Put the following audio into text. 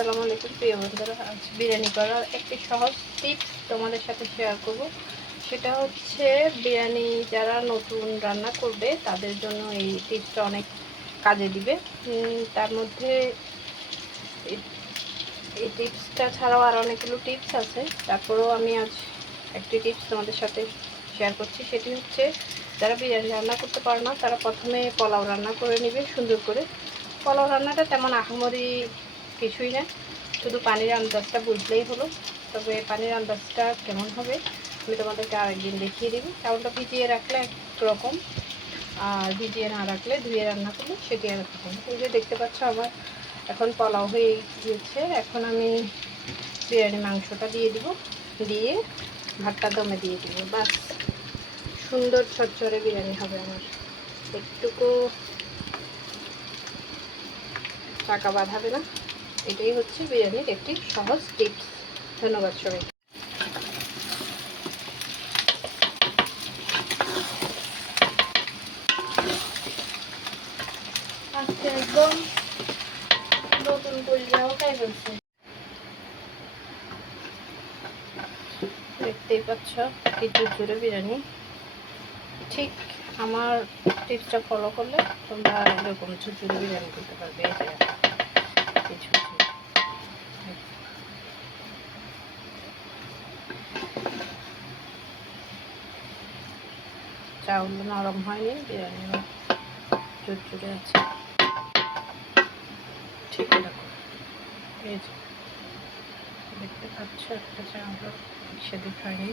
আসসালামু আলাইকুম প্রিয় বন্ধুরা। আজ বিরিয়ানি করার একটি সহজ টিপস তোমাদের সাথে শেয়ার করব। সেটা হচ্ছে বিরিয়ানি যারা নতুন রান্না করবে তাদের জন্য এই টিপসটা অনেক কাজে দিবে। তার মধ্যে এই টিপসটা ছাড়াও আর অনেকগুলো টিপস আছে, তারপরেও আমি আজ একটি টিপস তোমাদের সাথে শেয়ার করছি। সেটি হচ্ছে যারা বিরিয়ানি রান্না করতে পারে না তারা প্রথমে পোলাও রান্না করে নেবে সুন্দর করে। পোলাও রান্নাটা তেমন আহামরি কিছুই না, শুধু পানির আন্দাজটা বুঝলেই হলো। তবে পানির আন্দাজটা কেমন হবে আমি তোমাদেরকে আরেকদিন দেখিয়ে দিবি। চাউলটা ভিজিয়ে রাখলে একরকম, আর ভিজিয়ে না রাখলে ধুয়ে রান্না করলে সেটি আর রকম। এই যে দেখতে পাচ্ছ আমার এখন পোলাও হয়ে গিয়েছে। এখন আমি বিরিয়ানি মাংসটা দিয়ে দিব, দিয়ে ভাতটা দমে দিয়ে দিব। বাস, সুন্দর ঝরঝরে বিরিয়ানি হবে আমার। একটুকু টাকা বাঁধাবে না। এটাই হচ্ছে বিরিয়ানির একটি সহজ টিপস। ধন্যবাদ সবাই। আজকে একদম নতুন পরিচয় খাই ফেলছে, দেখতেই পাচ্ছ কি ঝুরঝুরে বিরিয়ানি। ঠিক আমার টিপসটা ফলো করলে তোমরা এরকম ঝুরঝুরে বিরিয়ানি করতে পারবে। এই যে চাউল নরম হয়নি, বিরিয়ানি ঝুরঝুরে আছে। ঠিক এরকম এই যে দেখতে পাচ্ছ একটা চাউল সেদিক হয়নি।